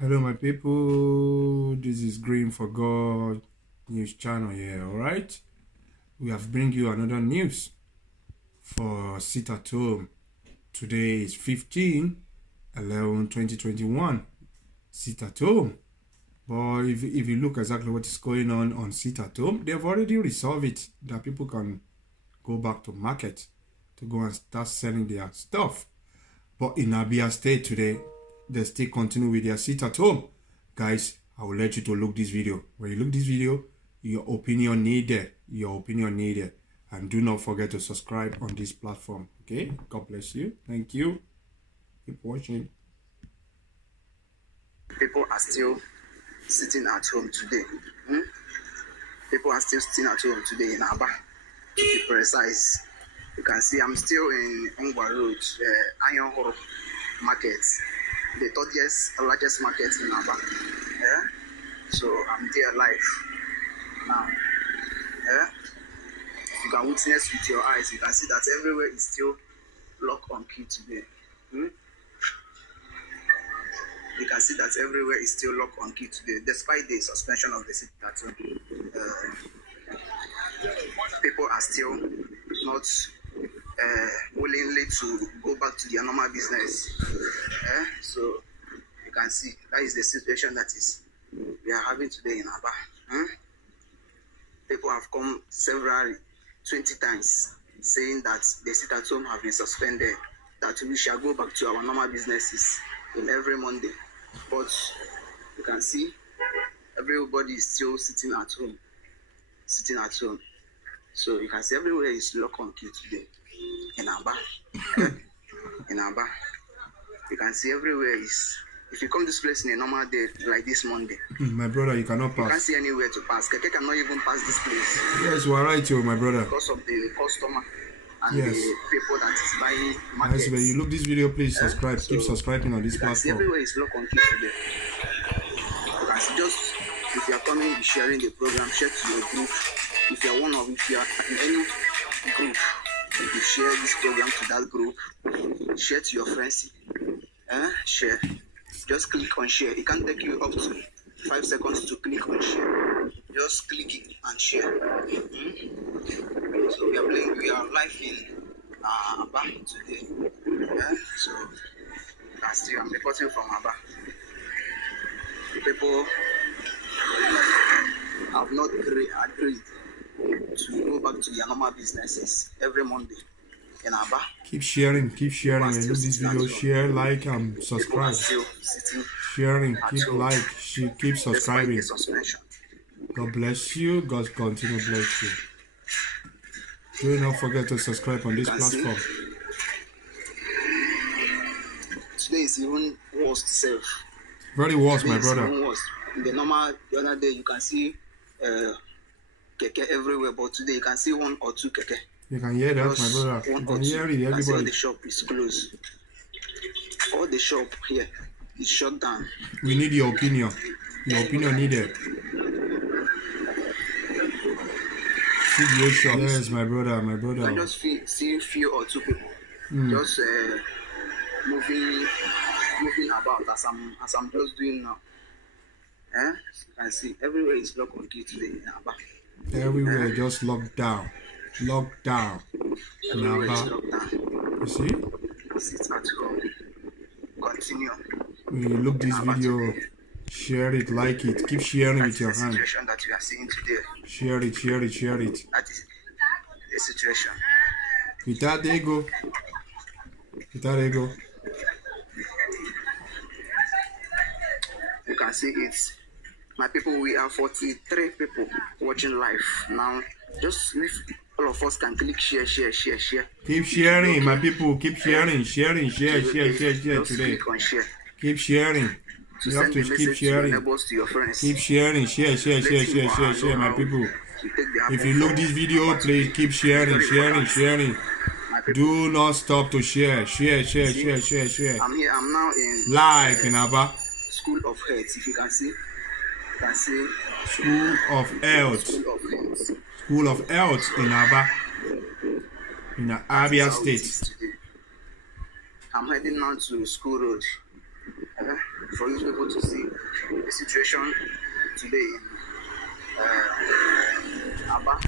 Hello my people, this is Green for God news channel here. All right, we have bring you another news for sit at home. Today is 15/11/2021. Sit at home. But if you look exactly what is going on sit at home, they've already resolved it, that people can go back to market to go and start selling their stuff. But in Abia State today, they still continue with their sit at home. Guys, I will let you to look this video. When you look this video, your opinion needed. And do not forget to subscribe on this platform. Okay? God bless you. Thank you. Keep watching. People are still sitting at home today. People are still sitting at home today in Aba. To be precise, you can see I'm still in Ngwa Road, Iron Horo Market, the largest market in Aba. Yeah? So I'm there live now. Yeah? You can witness with your eyes. You can see that everywhere is still lock on key today. You can see that everywhere is still lock on key today, despite the suspension of the sit at home. People are still not willingly to go back to their normal business. So you can see that is the situation that is we are having today in Aba. People have come 20 times saying that the sit at home have been suspended, that we shall go back to our normal businesses in every Monday. But you can see everybody is still sitting at home. So you can see everywhere is lock on key today in Aba. In Aba, you can see everywhere is. If you come this place in a normal day like this Monday, my brother, you cannot pass. You can't see anywhere to pass. Keke cannot even pass this place. Yes, you are right, my brother. Because of the customer and the people that is buying markets. Yes, when you look this video, please subscribe. Keep subscribing on this platform. Everywhere is lock on key today. You can see just if you are coming, be sharing the program, share to your group. If you are in any group, you share this program to that group. Share to your friends. Share. Just click on share. It can take you up to 5 seconds to click on share. Just click it and share. So we are live in Aba today. So I'm reporting from Aba. People have not agreed to go back to their normal businesses every Monday in Aba. Keep sharing. When you look this video, share, like, and subscribe. Sharing, keep subscribing. God bless you. God continue to bless you. Do not forget to subscribe on this platform. Today is even worse self. Very worse, my brother. In the other day you can see keke everywhere, but today you can see 1 or 2 keke. You can hear that, my brother. You can hear it, everybody. All the shop is closed. All the shop here is shut down. We need your opinion. Your opinion needed. Yes, my brother. I just see few or 2 people just moving about as I'm just doing now. You can see everywhere is locked on key today in Aba. Everywhere just locked down. Everywhere is locked down. You see? Sit at home. Continue. When you look this video, share it, like it, keep sharing with your hand. The situation that we are seeing today. Share it. That is the situation. Without ego. You can see it. My people, we are 43 people watching live now. Just if all of us can click share. Keep sharing, my people. Keep sharing. Share today. Click on share. Keep sharing. You have to keep sharing. Keep sharing. Share, my people. If you look this video, please keep sharing. Do not stop to share. Share. I'm here. I'm now in live in Aba. School of Health. If you can see. School of Health in Aba, in the Abia State. I'm heading now to School Road. for you people to see the situation today in Aba.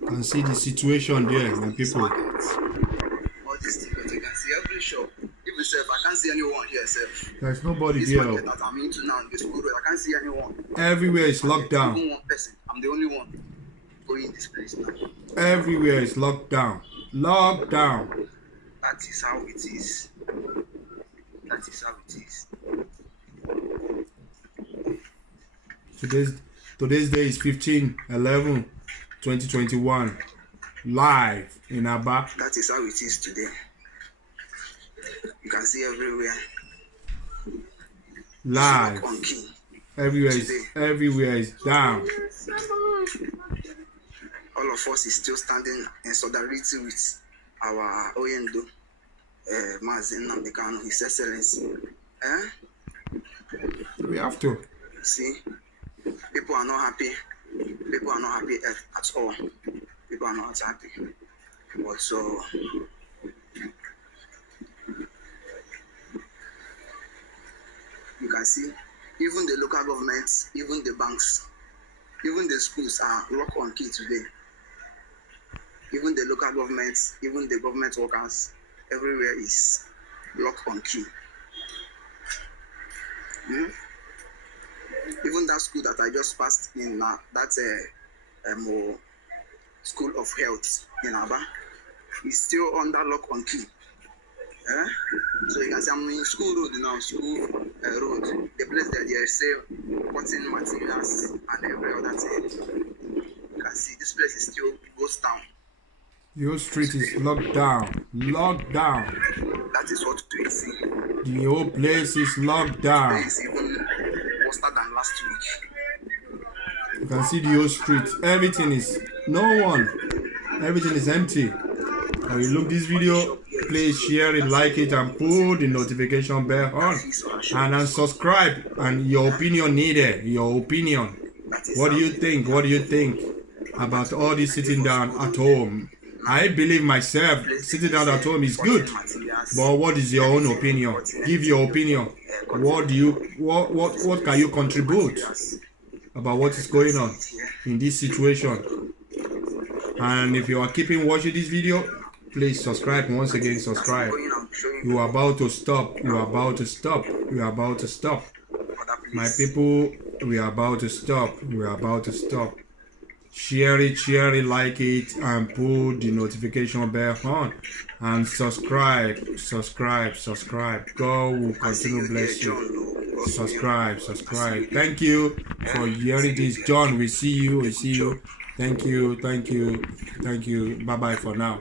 You can see the situation there, my people. All these things you can see every shop. Even self, I can't see anyone here, self. There's nobody This there. market that I'm into now, this school road, I can't see anyone. Everywhere is locked down. Even one person. I'm the only one going in this place now. Everywhere is locked down. Locked down. That is how it is. That is how it is. Today's day is 15/11/2021. Live in Aba. That is how it is today. You can see everywhere. Live. On key. Everywhere is down. All of us is still standing in solidarity with our Oyendo, nnamdi Kanu, His Excellency. We have to. See, people are not happy. People are not happy at all. People are not happy. But so, you can see, even the local governments, even the banks, even the schools are locked on key today. Even the local governments, even the government workers, everywhere is locked on key. Even that school that I just passed in, that's School of Health in Aba, is still under lock on key. So you can see I'm in school road now, school road. The place that they sell cotton materials and every other thing. You can see this place is still ghost town. Your street is locked down. Locked down. That is what we see. The whole place is locked down. It's even worse than last week. You can see the whole street. Everything is everything is empty. When you look this video, please share it, like it, and put the notification bell on. And then subscribe. And your opinion needed. Your opinion. What do you think? What do you think about all this sitting down at home? I believe myself, sitting down at home is good. But what is your own opinion? Give your opinion. What can you contribute about what is going on in this situation? And if you are keeping watching this video, please subscribe. Once again, subscribe. You are about to stop. You are about to stop. You are about to stop. My people, we are about to stop. We are about to stop. Share it, like it, and put the notification bell on. And subscribe. God will continue to bless you. Subscribe. Thank you for hearing this. John, we see you. Thank you. Bye-bye for now.